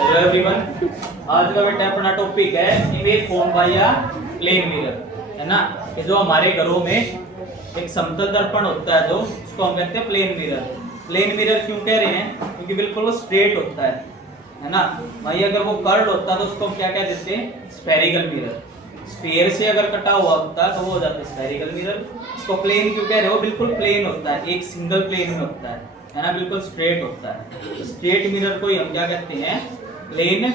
Hello everyone, आज का बेटा अपना टॉपिक है इमेज फॉर्म बाय या प्लेन मिरर, है ना। कि जो हमारे घरों में एक समतल दर्पण होता है, जो उसको हम कहते हैं प्लेन मिरर। प्लेन मिरर क्यों कह रहे हैं? क्योंकि बिल्कुल वो स्ट्रेट होता है ना। वही अगर वो कर्व होता तो उसको हम क्या कह देते हैं? Spherical mirror. स्फीयर से अगर कटा हुआ होता तो वो हो जाता है स्फेरिकल मिरर। इसको प्लेन क्यों कह रहे हो? बिल्कुल प्लेन होता है, एक सिंगल प्लेन में होता है ना, बिल्कुल स्ट्रेट होता है। स्ट्रेट मिरर को ही हम क्या कहते हैं? प्लेन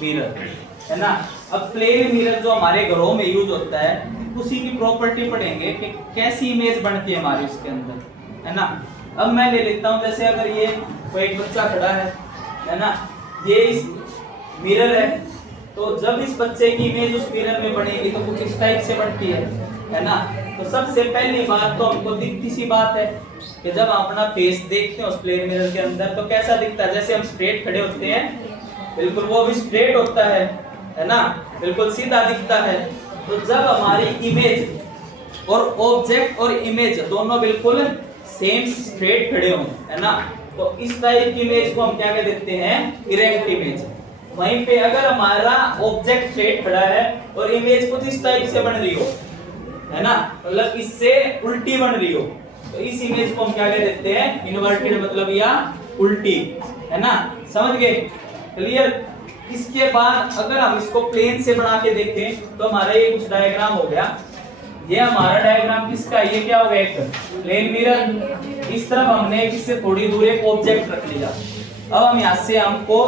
मिरर, है ना। अब प्लेन मिरर जो हमारे घरों में यूज होता है, उसी की प्रॉपर्टी पढ़ेंगे कि कैसी इमेज बनती है हमारी उसके अंदर, है ना। अब मैं ले लेता हूं, जैसे अगर ये कोई एक बच्चा खड़ा है ना, ये इस मिरर है, तो जब इस बच्चे की इमेज उस मिरर में बनेगी तो कुछ इस टाइप से बनती है ना। तो सबसे पहली बात तो हमको दिखती सी बात है कि जब हम अपना फेस देखते हैं उस प्लेन मिरर के अंदर तो कैसा दिखता है? जैसे हम स्ट्रेट खड़े होते हैं, बिल्कुल वो भी स्ट्रेट होता है ना, बिल्कुल सीधा दिखता है। तो जब हमारी इमेज और ऑब्जेक्ट और इमेज दोनों बिल्कुल सेम स्ट्रेट खड़े हों, है ना, तो इस टाइप की इमेज को हम क्या कह देते हैं? Erect image. वहीं पे अगर हमारा ऑब्जेक्ट स्ट्रेट खड़ा है और इमेज कुछ इस टाइप से बन रही हो, है ना, मतलब इससे उल्टी बन रही हो, तो इस इमेज को हम क्या कह देते हैं? इन्वर्टेड, मतलब या उल्टी, है ना। समझ गए? क्लियर? इसके बाद अगर हम इसको प्लेन से बना के देखें तो हमारा ये कुछ डायग्राम हो गया। ये हमारा डायग्राम किसका? ये क्या हो गया? एक प्लेन मिरर। इस तरफ हमने इससे थोड़ी दूर एक ऑब्जेक्ट रख लिया। अब हम यहाँ से हमको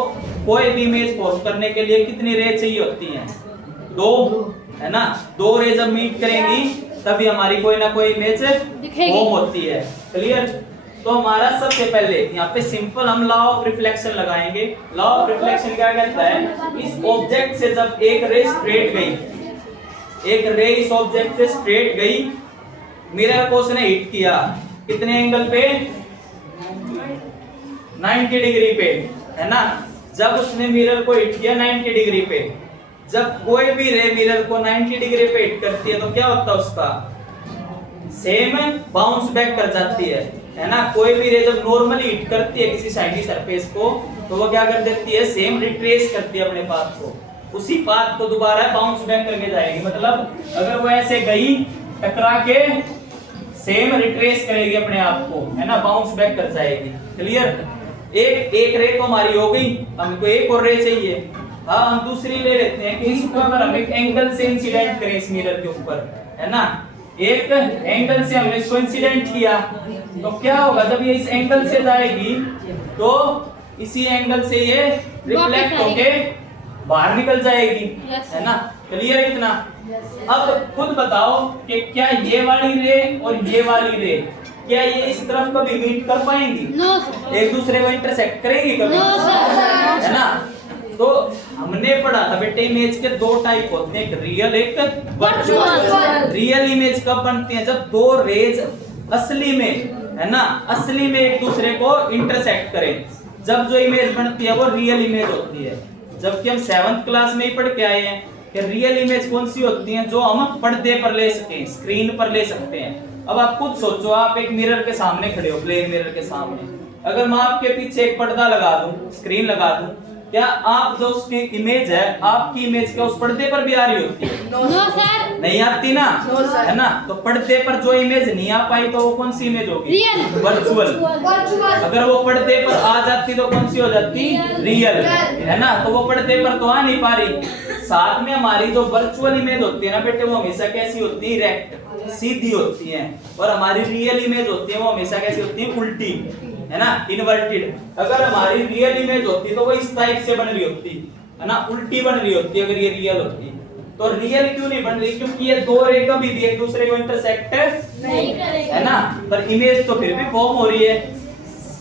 कोई भी इमेज फॉर्म करने के लिए कितनी रे चाहिए होती हैं? 2, है ना। 2 रे जब मीट करेंगी तभी हमारी कोई ना कोई इमेज फॉर्म होती है। क्लियर? तो हमारा सबसे पहले यहाँ पे सिंपल हम लॉ ऑफ रिफ्लेक्शन लगाएंगे। लॉ ऑफ रिफ्लेक्शन क्या कहता है? इस ऑब्जेक्ट से जब एक रे स्ट्रेट गई, एक रे इस ऑब्जेक्ट से स्ट्रेट गई, मिरर को उसने हिट किया कितने एंगल पे? 90 डिग्री पे, है ना। जब उसने मिरर को हिट किया 90 डिग्री पे, जब कोई भी रे मिरर को 90 डिग्री पे हिट करती है तो क्या होता है? उसका सेम बाउंस बैक कर जाती है ना। कोई भी रे जब नॉर्मली हिट करती है किसी शाइनी सरफेस को तो वो क्या कर देती है? सेम रिट्रेस करती है अपने पाथ को, उसी पाथ को दोबारा बाउंस बैक करके जाएगी। मतलब अगर वो ऐसे गई टकरा के सेम रिट्रेस करेगी अपने आप को, है ना, बाउंस बैक कर जाएगी। क्लियर? एक रे को हमारी हो गई, हमको एक और रे चाहिए। हाँ, हम दूसरी ले लेते हैं कि इसको अगर हम एक एंगल से इंसिडेंट करें इस मिरर के ऊपर, है ना, एक एंगल से हमने इसको इंसिडेंट किया तो क्या होगा? जब ये इस एंगल से जाएगी तो इसी एंगल से ये रिफ्लेक्ट होके बाहर निकल जाएगी, है ना। क्लियर है इतना? अब खुद बताओ कि क्या ये वाली रे और ये वाली रे क्या ये इस तरफ कभी मीट कर पाएंगी? एक दूसरे को इंटरसेक्ट करेंगी कभी? है ना। तो हमने पढ़ा था बेटे इमेज के 2 टाइप होते हैं, एक रियल एक वर्चुअल। रियल इमेज कब बनती है? जब 2 रेज असली में, है ना, असली में एक दूसरे को इंटरसेक्ट करें, जब जो इमेज बनती है वो रियल इमेज होती है। जबकि हम 7th क्लास में ही पढ़ के आए हैं कि रियल इमेज कौन सी होती है? जो हम पर्दे पर ले सकें, स्क्रीन पर ले सकते हैं। अब आप खुद सोचो, आप एक मिरर के सामने खड़े हो, प्लेन मिरर के सामने, अगर मैं आपके पीछे एक पर्दा लगा दूं, स्क्रीन लगा दूं, क्या आप जो उसकी इमेज है, आपकी इमेज क्या उस पर्दे पर भी आ रही होती है? नो सर, नहीं आती ना, है ना। तो पर्दे पर जो इमेज नहीं आ पाई तो वो कौन सी इमेज होगी? वर्चुअल। अगर वो पर्दे पर आ जाती तो कौन सी हो जाती? रियल, है ना। तो वो पर्दे पर तो आ नहीं पा रही। साथ में हमारी जो वर्चुअल इमेज होती है ना बेटे, वो हमेशा कैसी होती है? इरेक्ट, सीधी होती है। और हमारी रियल इमेज होती है वो हमेशा कैसी होती है? उल्टी, है ना, इन्वर्टेड। अगर हमारी रियल इमेज होती तो वो इस टाइप से बन रही होती, है ना, उल्टी बन रही होती अगर ये रियल होती। तो रियल क्यों नहीं बन रही? क्योंकि ये 2 रे कभी भी एक दूसरे को इंटरसेक्ट नहीं करेंगे, है ना। पर इमेज तो फिर भी फॉर्म हो रही है।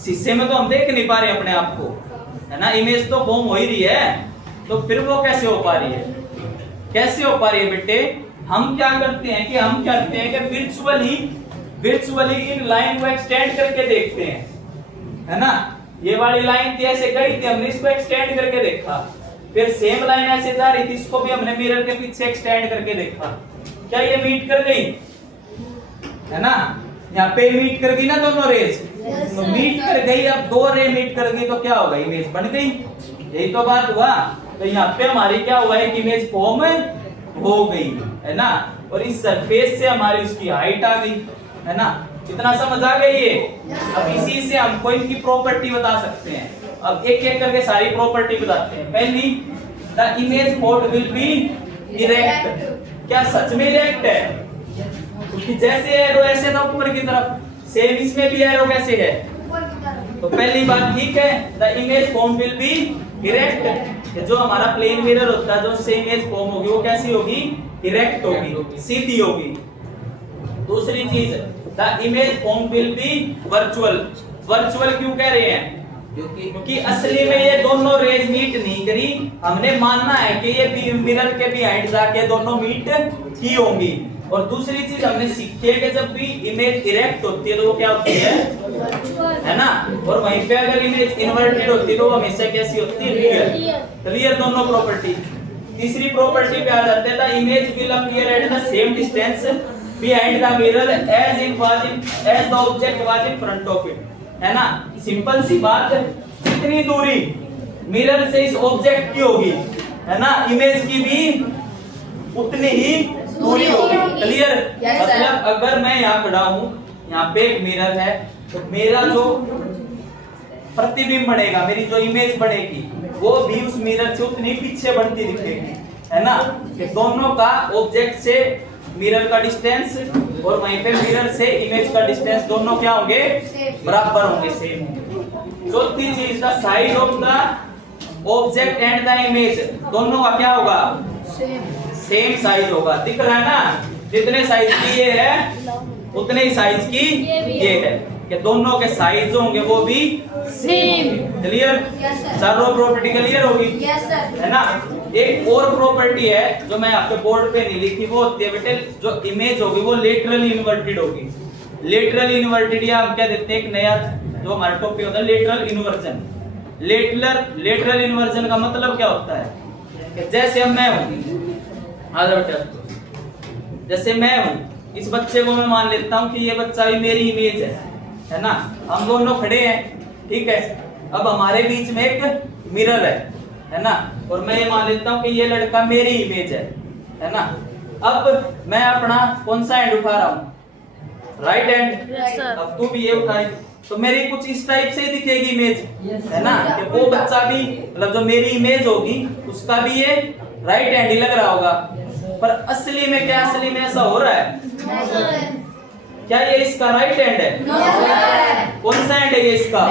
शीशे में तो हम देख नहीं पा रहे अपने आप को, है ना, इमेज तो फॉर्म हो ही रही है। तो फिर वो कैसे हो पा रही है? कैसे हो पा रही है बेटे? हम क्या करते हैं कि विर्चुअली इन लाइन को एक्सटेंड करके देखते हैं, है ना। ये वाली लाइन थी, ऐसे गई थी, हमने इसको एक्सटेंड करके देखा। फिर सेम लाइन ऐसे जा रही थी, इसको भी हमने मिरर के पीछे एक्सटेंड करके देखा। क्या ये मीट कर गई? है ना, यहाँ पे मीट कर गई ना दोनों रेज, तो मीट कर गई। अब 2 रे मीट कर गई तो क्या होगा? इमेज बन गई। यही तो बात हुआ। तो यहाँ पे हमारी क्या हुआ, एक इमेज फॉर्म हो गई है ना, और इस सरफेस से हमारी उसकी हाइट आ गई है ना। इतना समझ आ गई ये। अब इसी से हमको इनकी प्रॉपर्टी बता सकते हैं। अब एक एक करके सारी प्रॉपर्टी बताते हैं। पहली, the image fold will be erect. क्या सच में इरेक्ट है? क्योंकि जैसे एरो ऐसे ना ऊपर की तरफ, सेम इसमें भी एरो कैसे है? तो पहली बात ठीक है, the image form will be erect. जो हमारा प्लेन मिरर होता है, जो उससे इमेज फॉर्म होगी वो कैसी होगी? इरेक्ट होगी, सीधी होगी। दूसरी चीज, the image form will be virtual. Virtual क्यों कह रहे हैं? क्योंकि असली में ये दोनों रेज मीट नहीं करी। हमने मानना है कि ये मिरर के बिहाइंड जाके दोनों मीट की होंगी। और दूसरी चीज हमने सीखी है कि जब भी इमेज इरेक्ट होती है तो वो क्या होती है ना। और वहीं पे अगर इमेज इन्वर्टेड होती है तो वो हमेशा कैसी होती है? रियल। रियल दोनों प्रॉपर्टी। तीसरी प्रॉपर्टी पे आ जाते हैं, the image will appear at the same distance behind the mirror as the object was in front of it, है ना। सिंपल सी बात, कितनी दूरी मिरर से इस ऑब्जेक्ट की होगी, है ना, इमेज की भी उतनी ही दूरी होगी। क्लियर? मतलब अगर मैं यहाँ खड़ा हूँ, यहाँ पे एक मिरर है, तो मेरा जो प्रतिबिंब बनेगा, मेरी जो इमेज बनेगी, वो भी उस मिरर से उतनी पीछे बढ़ती दिखेगी, है ना। कि दोनों का ऑब्जेक्ट से मिरर का डिस्टेंस और वहीं पे मिरर से इमेज का डिस्टेंस दोनों क्या होंगे? बराबर होंगे, सेम होंगे। चौथी चीज, the size of the object and the image, दोनों का क्या होगा? सेम साइज होगा। दिख रहा है ना, जितने साइज की ये है उतने ही साइज की ये है, कि दोनों के साइज होंगे वो भी सेम। क्लियर? चारों प्रॉपर्टी क्लियर होगी, है ना। एक और प्रॉपर्टी है जो मैं आपके बोर्ड पे नहीं लिखी, वो होती है बेटे, जो इमेज होगी वो लेटरली इन्वर्टेड होगी। लेटरली इन्वर्टेड, या हम क्या देते हैं एक नया जो हमारा टॉपिक होता है, लेटरल इन्वर्जन। लेटरल इन्वर्जन का मतलब क्या होता है? कि जैसे अब मैं हूं, आधा बेटा, जैसे मैं हूं, इस बच्चे को मैं मान लेता हूं कि ये बच्चा भी मेरी इमेज है ना। हम दोनों खड़े हैं, ठीक है। अब हमारे बीच में एक मिरर है ना, और मैं ये मान लेता हूं कि ये लड़का मेरी इमेज है ना। अब मैं अपना कौन सा हैंड उठा रहा हूं? Right hand. अब तू भी ये उठाई, तो मेरी कुछ इस टाइप से दिखेगी इमेज, है ना। कि वो बच्चा भी, मतलब जो मेरी इमेज होगी उसका भी ये राइट हैंड ही लग रहा होगा। पर असली में क्या, असली में ऐसा हो रहा है? क्या ये इसका राइट हैंड है? कौन सा हैंड है ये इसका?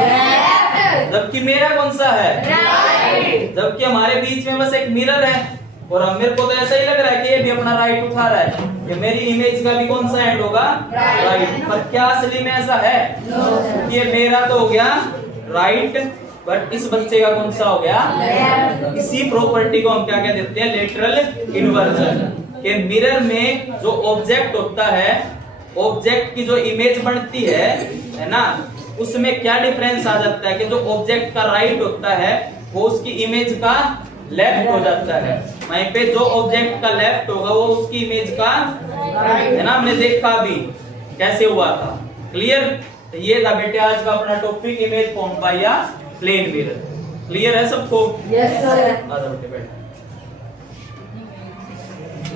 जबकि मेरा कौन सा है? जबकि हमारे बीच में बस एक मिरर है, और अब मेरे को तो ऐसा ही लग रहा है कि ये भी अपना राइट उठा रहा है, कि मेरी इमेज का भी कौन सा हैंड होगा? राइट। पर क्या असली में ऐसा है? ये मेरा तो हो गया राइट, बट इस बच्चे का कौन सा हो गया? इसी प्रॉपर्टी को हम क्या कह देते हैं? Lateral inversion. के मिरर में जो ऑब्जेक्ट होता है, ऑब्जेक्ट की जो इमेज बनती है ना, उसमें क्या डिफरेंस आ जाता है कि जो ऑब्जेक्ट का राइट होता है वो उसकी इमेज का लेफ्ट हो जाता है। वहीं पे जो ऑब्जेक्ट का लेफ्ट होगा वो उसकी इमेज का है ना। हमने देखा भी कैसे हुआ था। क्लियर? तो ये था बेटे आज का अपना topic, image form by plane mirror. Clear है सबको? Yes sir. आ जाओ बेटे बैठ।